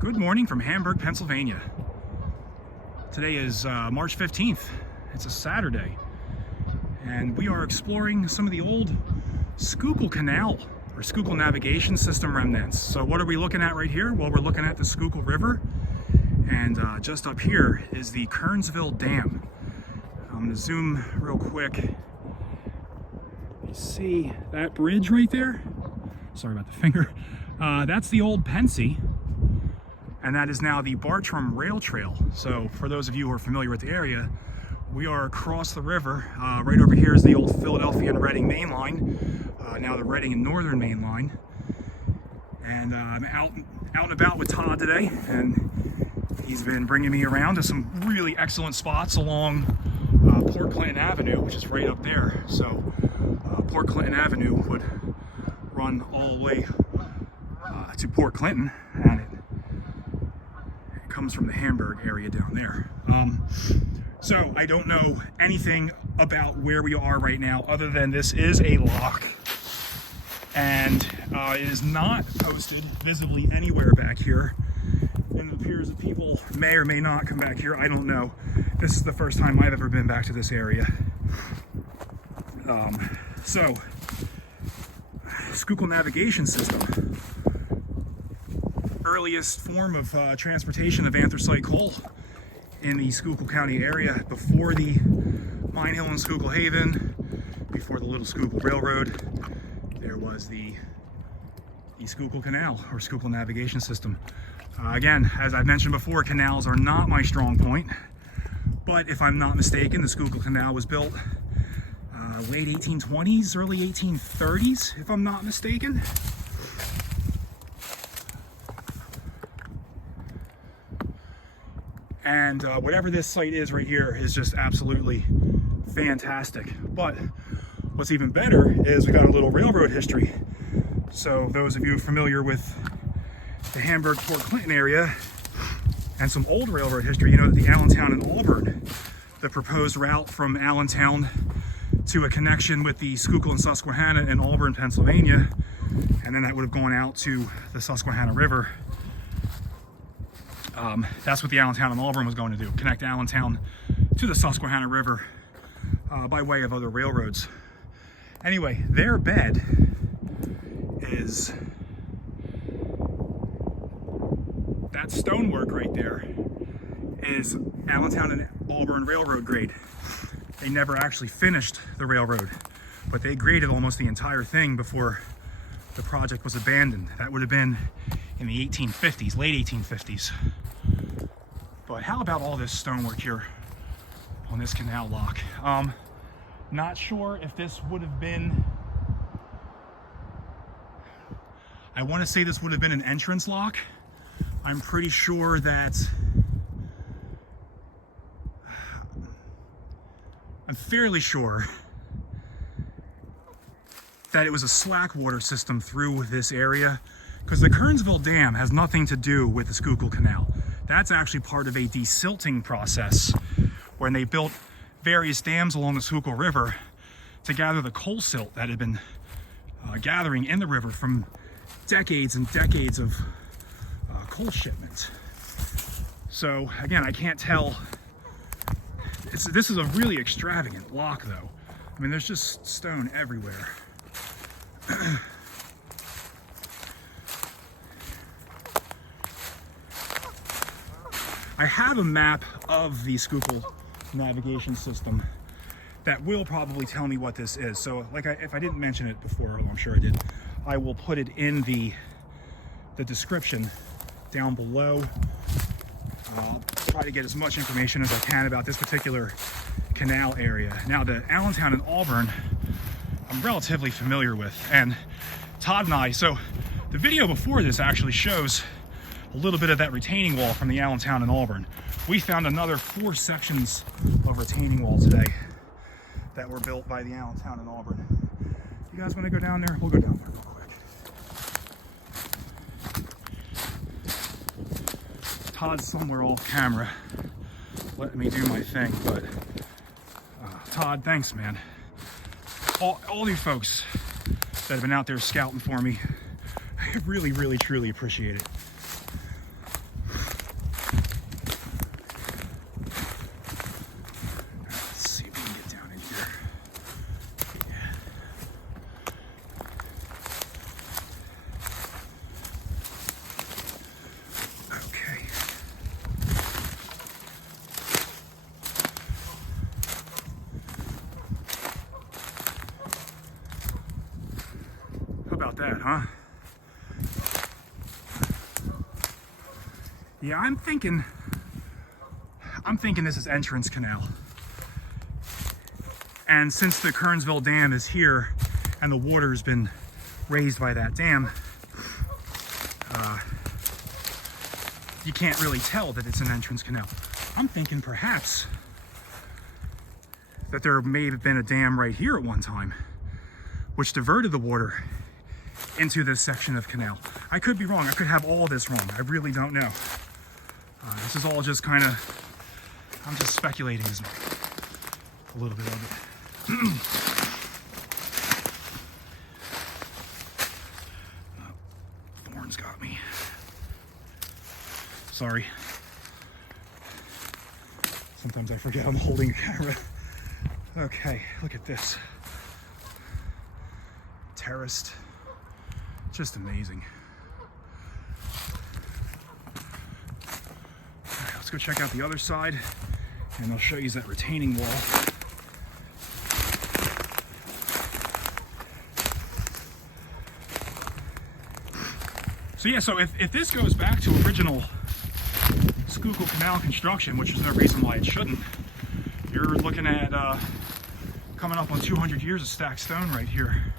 Good morning from Hamburg, Pennsylvania. Today is March 15th. It's a Saturday. And we are exploring some of the old Schuylkill Canal or Schuylkill navigation system remnants. So what are we looking at right here? Well, we're looking at the Schuylkill River. And just up here is the Kernsville Dam. I'm going to zoom real quick. You see that bridge right there? Sorry about the finger. That's the old Pensy. And that is now the Bartram Rail Trail. So for those of you who are familiar with the area, we are across the river. Right over here is the old Philadelphia and Reading main line, now the Reading and Northern main line. And I'm out and about with Todd today, and he's been bringing me around to some really excellent spots along Port Clinton Avenue, which is right up there. So Port Clinton Avenue would run all the way to Port Clinton, and it comes from the Hamburg area down there. So I don't know anything about where we are right now other than this is a lock, and it is not posted visibly anywhere back here, and it appears that people may or may not come back here. I don't know. This is the first time I've ever been back to this area. So Schuylkill navigation system, earliest form of transportation of anthracite coal in the Schuylkill County area, before the Mine Hill and Schuylkill Haven, before the Little Schuylkill Railroad. There was the Schuylkill Canal or Schuylkill navigation system. Again, as I've mentioned before, canals are not my strong point, but if I'm not mistaken, the Schuylkill Canal was built late 1820s, early 1830s, if I'm not mistaken. And whatever this site is right here is just absolutely fantastic. But what's even better is we got a little railroad history. So those of you familiar with the Hamburg Port Clinton area and some old railroad history, you know that the Allentown and Auburn, the proposed route from Allentown to a connection with the Schuylkill and Susquehanna in Auburn, Pennsylvania, and then that would have gone out to the Susquehanna River. That's what the Allentown and Auburn was going to do, connect Allentown to the Susquehanna River by way of other railroads. Anyway, their bed is that stonework right there is Allentown and Auburn Railroad grade. They never actually finished the railroad, but they graded almost the entire thing before the project was abandoned. That would have been in the 1850s, late 1850s. But how about all this stonework here on this canal lock? Not sure if this would have been, I want to say this would have been an entrance lock. I'm pretty sure that, I'm fairly sure that it was a slack water system through this area, because the Kernsville Dam has nothing to do with the Schuylkill Canal. That's actually part of a desilting process when they built various dams along the Schuylkill River to gather the coal silt that had been gathering in the river from decades and decades of coal shipments. So again, I can't tell. This is a really extravagant lock though. I mean, there's just stone everywhere. I have a map of the Schuylkill navigation system that will probably tell me what this is. So if I didn't mention it before, I'm sure I did, I will put it in the description down below. I'll try to get as much information as I can about this particular canal area. Now, the Allentown and Auburn, I'm relatively familiar with, and Todd and I, so the video before this actually shows a little bit of that retaining wall from the Allentown and Auburn. We found another 4 sections of retaining wall today that were built by the Allentown and Auburn. You guys want to go down there? We'll go down there real quick. Todd's somewhere off camera letting me do my thing, but Todd, thanks, man. All you folks that have been out there scouting for me, I really, really, truly appreciate it. Yeah, I'm thinking this is entrance canal. And since the Kernsville Dam is here and the water's been raised by that dam, you can't really tell that it's an entrance canal. I'm thinking perhaps that there may have been a dam right here at one time, which diverted the water into this section of canal. I could be wrong. I could have all this wrong. I really don't know. This is all just kind of, I'm just speculating a little bit of it. Thorns got me. Sorry. Sometimes I forget I'm holding a camera. Okay, look at this. Terraced. Just amazing. All right, let's go check out the other side, and I'll show you that retaining wall. So yeah, so if this goes back to original Schuylkill Canal construction, which is no reason why it shouldn't, you're looking at coming up on 200 years of stacked stone right here.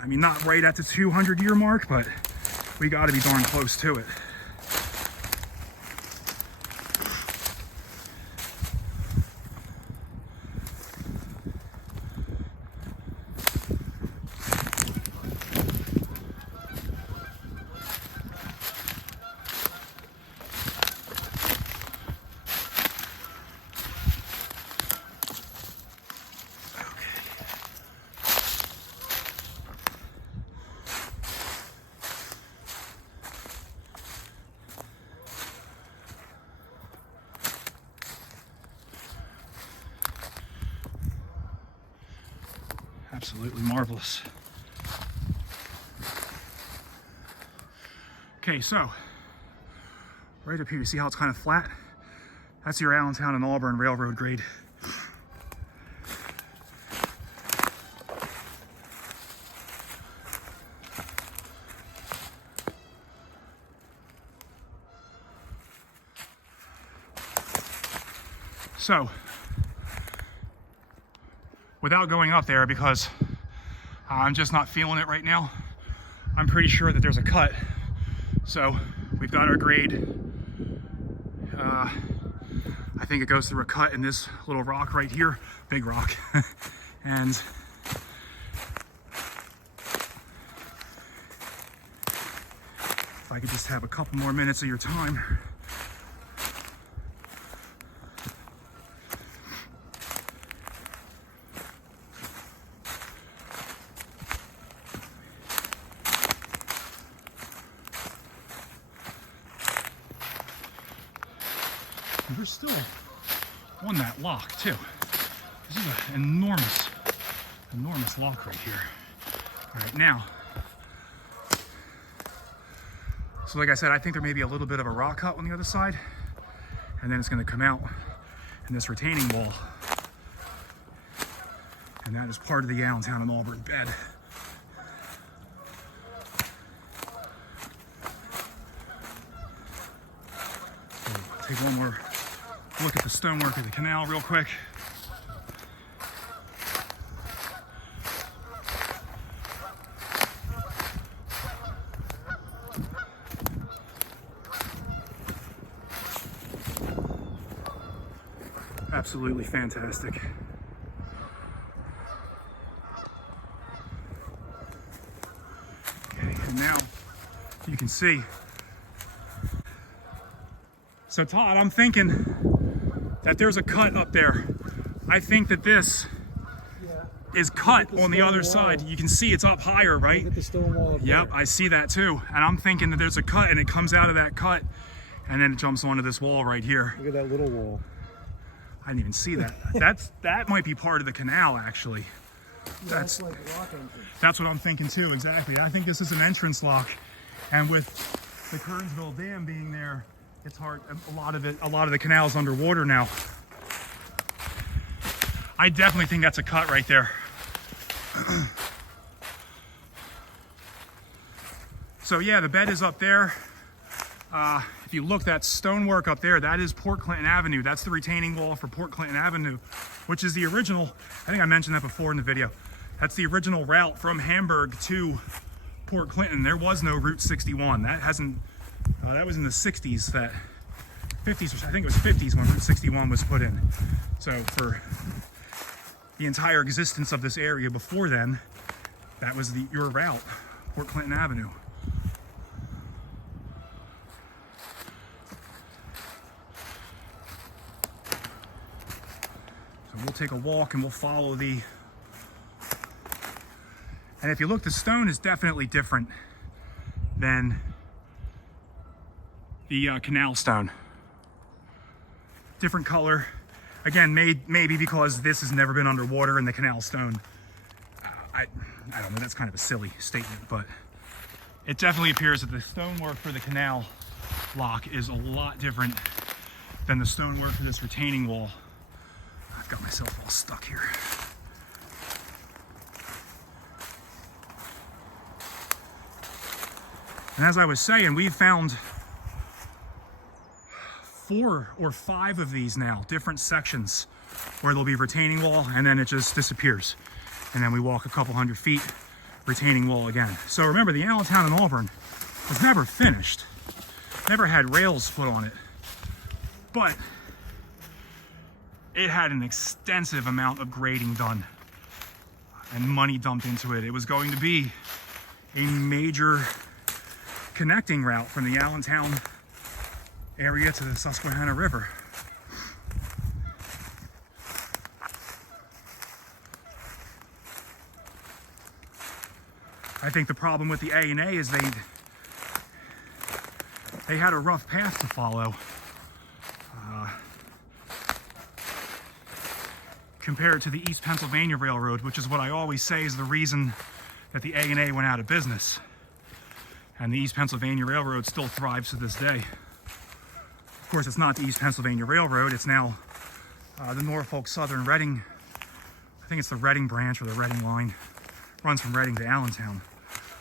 I mean, not right at the 200-year mark, but we got to be darn close to it. Absolutely marvelous. Okay, so right up here, you see how it's kind of flat? That's your Allentown and Auburn railroad grade. So, without going up there, because I'm just not feeling it right now, I'm pretty sure that there's a cut. So we've got our grade. I think it goes through a cut in this little rock right here, big rock. And if I could just have a couple more minutes of your time. We're still on that lock too. This is an enormous lock right here. All right, now, so like I said, I think there may be a little bit of a rock cut on the other side, and then it's going to come out in this retaining wall, and that is part of the Allentown and Auburn bed. So, take one more look at the stonework of the canal real quick. Absolutely fantastic. Okay, and now you can see. So Todd, I'm thinking that there's a cut up there. I think that this is cut on the other side. You can see it's up higher, right? Look at the stone wall up Yep, there. I see that too. And I'm thinking that there's a cut and it comes out of that cut and then it jumps onto this wall right here. Look at that little wall. I didn't even see that. That might be part of the canal actually. That's like a rock entrance. That's what I'm thinking too, exactly. I think this is an entrance lock. And with the Kernsville Dam being there, it's hard, a lot of the canal's underwater now. I definitely think that's a cut right there. So yeah, the bed is up there. If you look, that stonework up there, that is Port Clinton Avenue. That's the retaining wall for Port Clinton Avenue, which is the original, I think I mentioned that before in the video. That's the original route from Hamburg to Port Clinton. There was no Route 61. That hasn't, that was in the 60s, that 50s, I think it was 50s when Route 61 was put in. So for the entire existence of this area before then, that was your route, Port Clinton Avenue. So we'll take a walk and we'll follow the, and if you look, the stone is definitely different than the canal stone. Different color. Again, maybe because this has never been underwater and the canal stone, I don't know, that's kind of a silly statement, but it definitely appears that the stonework for the canal lock is a lot different than the stonework for this retaining wall. I've got myself all stuck here. And as I was saying, we've found 4 or 5 of these now, different sections where there'll be retaining wall and then it just disappears. And then we walk a couple hundred feet, retaining wall again. So remember, the Allentown and Auburn was never finished, never had rails put on it, but it had an extensive amount of grading done and money dumped into it. It was going to be a major connecting route from the Allentown area to the Susquehanna River. I think the problem with the A&A is they had a rough path to follow compared to the East Pennsylvania Railroad, which is what I always say is the reason that the A&A went out of business. And the East Pennsylvania Railroad still thrives to this day. Of course, it's not the East Pennsylvania Railroad, it's now the Norfolk Southern Reading, I think it's the Reading branch or the Reading line, runs from Reading to Allentown.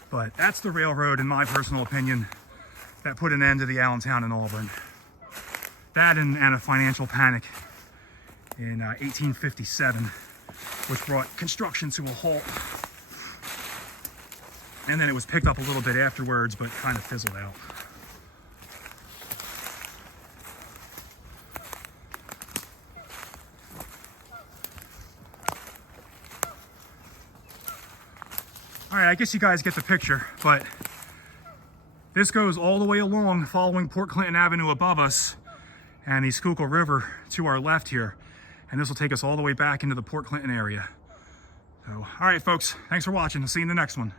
But that's the railroad, in my personal opinion, that put an end to the Allentown and Auburn. That and a financial panic in 1857, which brought construction to a halt. And then it was picked up a little bit afterwards, but kind of fizzled out. All right, I guess you guys get the picture, but this goes all the way along following Port Clinton Avenue above us and the Schuylkill River to our left here. And this will take us all the way back into the Port Clinton area. So, all right, folks, thanks for watching. I'll see you in the next one.